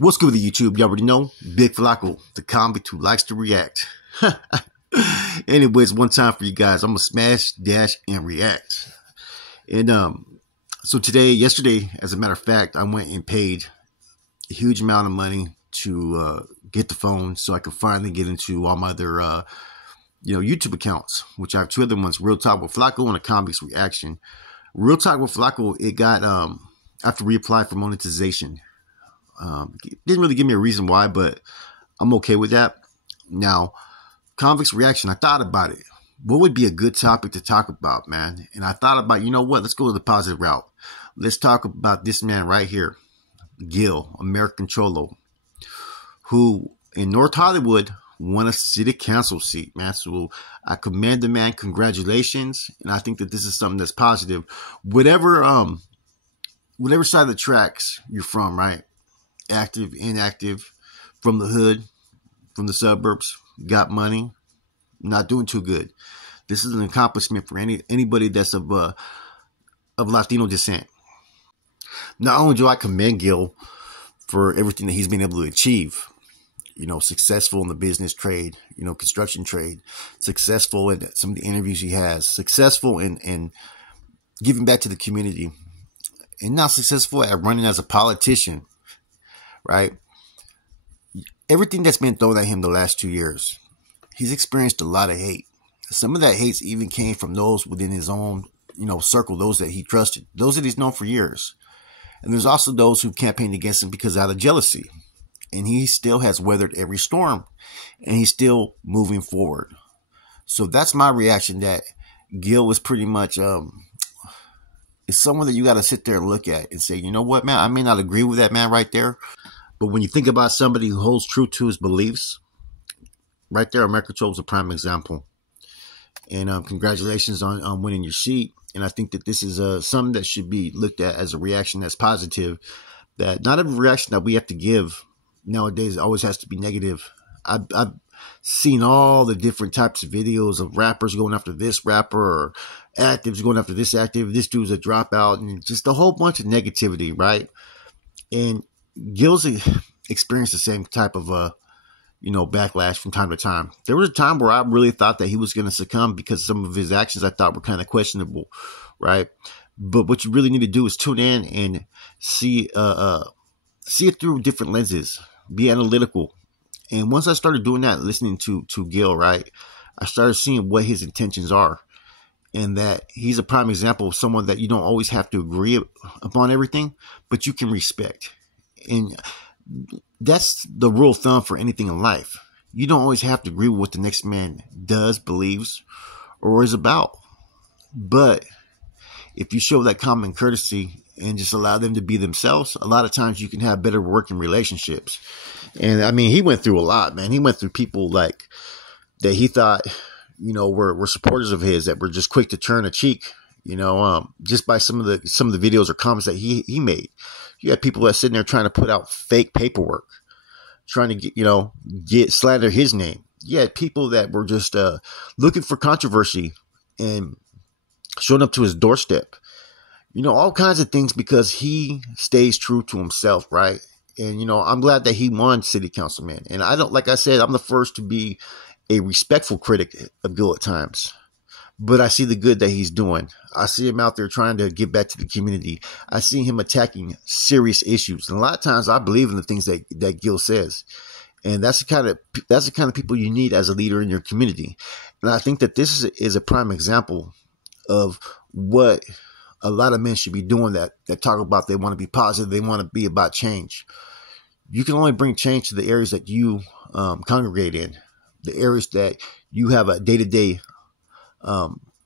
What's good with the YouTube? You already know, Big Flacco, the convict who likes to react. Anyways, one time for you guys, I'm gonna smash, dash, and react. And so yesterday, as a matter of fact, I went and paid a huge amount of money to get the phone so I could finally get into all my other YouTube accounts, which I have two other ones: Real Talk with Flacco and a Convict's Reaction. Real Talk with Flacco, it got I have to reapply for monetization. Didn't really give me a reason why, but I'm okay with that. Now, Convict's Reaction, I thought about it. What would be a good topic to talk about, man? And I thought about, you know what? Let's go to the positive route. Let's talk about this man right here, Gil, American Cholo, who in North Hollywood won a city council seat, man. So I commend the man. Congratulations. And I think that this is something that's positive. Whatever side of the tracks you're from, right? Active, inactive, from the hood, from the suburbs, got money, not doing too good. This is an accomplishment for anybody that's of Latino descent. Not only do I commend Gil for everything that he's been able to achieve, successful in the business trade, construction trade, successful in some of the interviews he has, successful in giving back to the community, and now successful at running as a politician. Right? Everything that's been thrown at him the last 2 years, he's experienced a lot of hate. Some of that hate even came from those within his own, circle, those that he trusted, those that he's known for years. And there's also those who campaigned against him because out of jealousy. And he still has weathered every storm, and he's still moving forward. So that's my reaction, that Gil is pretty much it's someone that you got to sit there and look at and say, you know what, man, I may not agree with that man right there, but when you think about somebody who holds true to his beliefs, right there, American Cholo is a prime example. And congratulations on winning your seat. And I think that this is something that should be looked at as a reaction that's positive. That not every reaction that we have to give nowadays always has to be negative. I've seen all the different types of videos of rappers going after this rapper, or actives going after this active. This dude's a dropout, and just a whole bunch of negativity, right? And Gil's experienced the same type of backlash from time to time. There was a time where I really thought that he was going to succumb because some of his actions I thought were kind of questionable, right? But what you really need to do is tune in and see it through different lenses. Be analytical. And once I started doing that, listening to Gil, right, I started seeing what his intentions are, and that he's a prime example of someone that you don't always have to agree upon everything, but you can respect. And that's the rule of thumb for anything in life. You don't always have to agree with what the next man does, believes, or is about. But if you show that common courtesy and just allow them to be themselves, a lot of times you can have better working relationships. And I mean, he went through a lot, man. He went through people like that he thought, were supporters of his, that were just quick to turn a cheek, just by some of the videos or comments that he made. You had people that sitting there trying to put out fake paperwork, trying to get slander his name. You had people that were just looking for controversy and showing up to his doorstep. All kinds of things, because he stays true to himself, right? And, I'm glad that he won city councilman. And like I said, I'm the first to be a respectful critic of Gil at times. But I see the good that he's doing. I see him out there trying to give back to the community. I see him attacking serious issues. And a lot of times I believe in the things that Gil says. And that's the kind of people you need as a leader in your community. And I think that this is a prime example of what a lot of men should be doing, that talk about they want to be positive, they want to be about change. You can only bring change to the areas that you congregate in, the areas that you have a day-to-day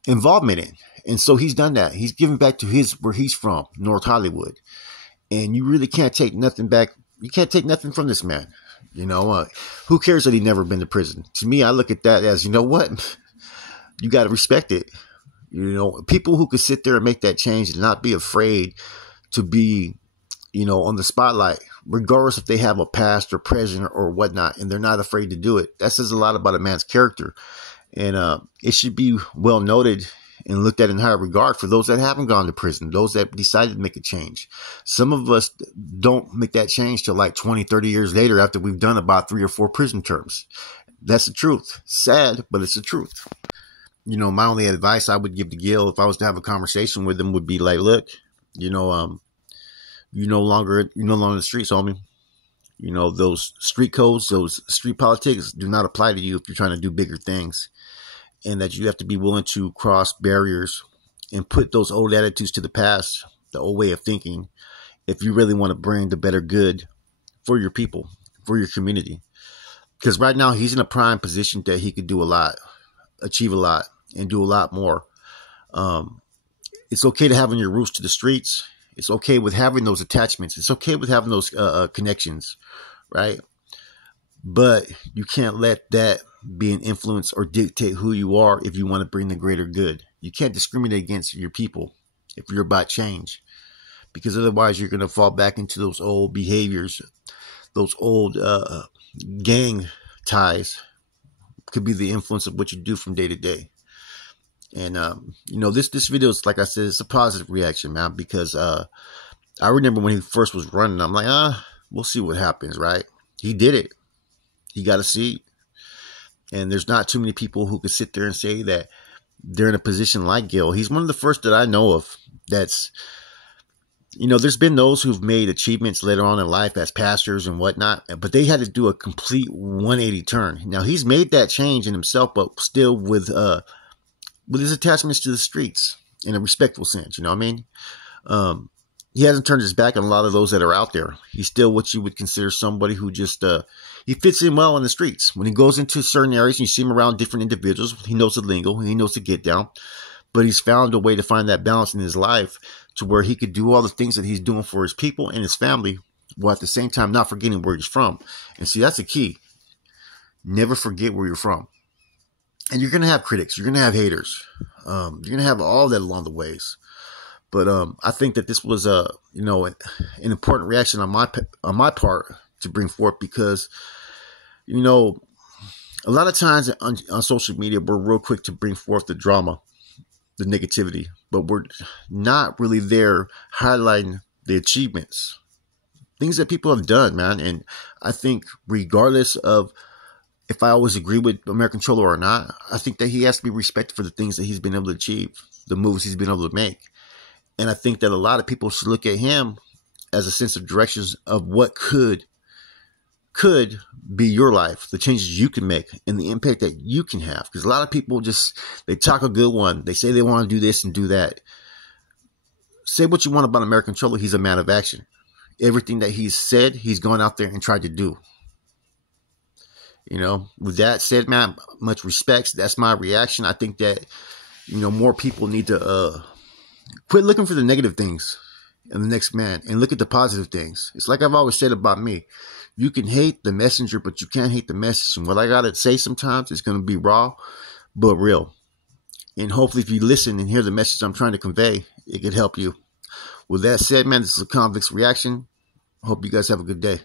involvement in. And so he's done that. He's given back to where he's from, North Hollywood. And you really can't take nothing back. You can't take nothing from this man. Who cares that he never been to prison? To me, I look at that as, what? You got to respect it. People who could sit there and make that change and not be afraid to be, on the spotlight, regardless if they have a past or present or whatnot, and they're not afraid to do it. That says a lot about a man's character. And it should be well noted and looked at in higher regard for those that haven't gone to prison, those that decided to make a change. Some of us don't make that change till like 20, 30 years later after we've done about 3 or 4 prison terms. That's the truth. Sad, but it's the truth. My only advice I would give to Gil if I was to have a conversation with him would be like, look, you're no longer in the streets, homie. Those street codes, those street politics do not apply to you if you're trying to do bigger things. And that you have to be willing to cross barriers and put those old attitudes to the past, the old way of thinking, if you really want to bring the better good for your people, for your community. Because right now he's in a prime position that he could do a lot, achieve a lot, and do a lot more. It's okay to having your roots to the streets. It's okay with having those attachments. It's okay with having those connections, right? But you can't let that be an influence or dictate who you are if you want to bring the greater good. You can't discriminate against your people if you're about change, because otherwise you're going to fall back into those old behaviors, those old gang ties. Could be the influence of what you do from day to day. And, this video is, like I said, it's a positive reaction, man, because I remember when he first was running, I'm like, we'll see what happens, right? He did it. He got a seat. And there's not too many people who could sit there and say that they're in a position like Gil. He's one of the first that I know of that's, there's been those who've made achievements later on in life as pastors and whatnot, but they had to do a complete 180 turn. Now, he's made that change in himself, but still with his attachments to the streets in a respectful sense, you know what I mean? He hasn't turned his back on a lot of those that are out there. He's still what you would consider somebody who just, he fits in well in the streets. When he goes into certain areas and you see him around different individuals, he knows the lingo, he knows the get down, but he's found a way to find that balance in his life to where he could do all the things that he's doing for his people and his family, while at the same time not forgetting where he's from. And see, that's the key. Never forget where you're from. And you're going to have critics. You're going to have haters. You're going to have all that along the ways. But I think that this was an important reaction on my part to bring forth, because a lot of times on social media we're real quick to bring forth the drama, the negativity, but we're not really there highlighting the achievements, things that people have done, man. And I think regardless of if I always agree with American Cholo or not, I think that he has to be respected for the things that he's been able to achieve, the moves he's been able to make. And I think that a lot of people should look at him as a sense of directions of what could be your life, the changes you can make and the impact that you can have. Because a lot of people they talk a good one. They say they want to do this and do that. Say what you want about American Cholo. He's a man of action. Everything that he's said, he's gone out there and tried to do. With that said, man, much respects. That's my reaction. I think that, more people need to quit looking for the negative things in the next man and look at the positive things. It's like I've always said about me. You can hate the messenger, but you can't hate the message. And what I got to say sometimes is going to be raw, but real. And hopefully if you listen and hear the message I'm trying to convey, it could help you. With that said, man, this is a Convict's Reaction. I hope you guys have a good day.